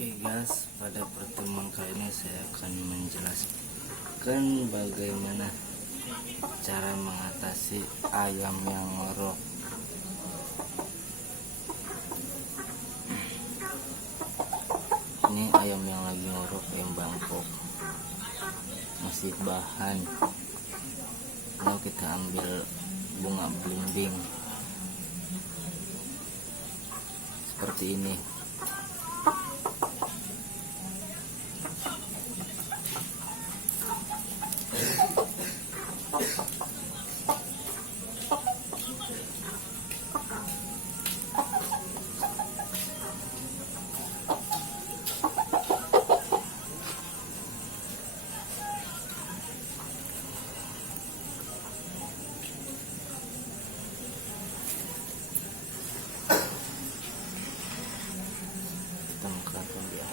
Oke guys, pada pertemuan kali ini saya akan menjelaskan bagaimana cara mengatasi ayam yang ngorok. Ini ayam yang lagi ngorok, ayam Bangkok, masih bahan. Lalu kita ambil bunga belimbing seperti ini. Kita mengkeratkan dia.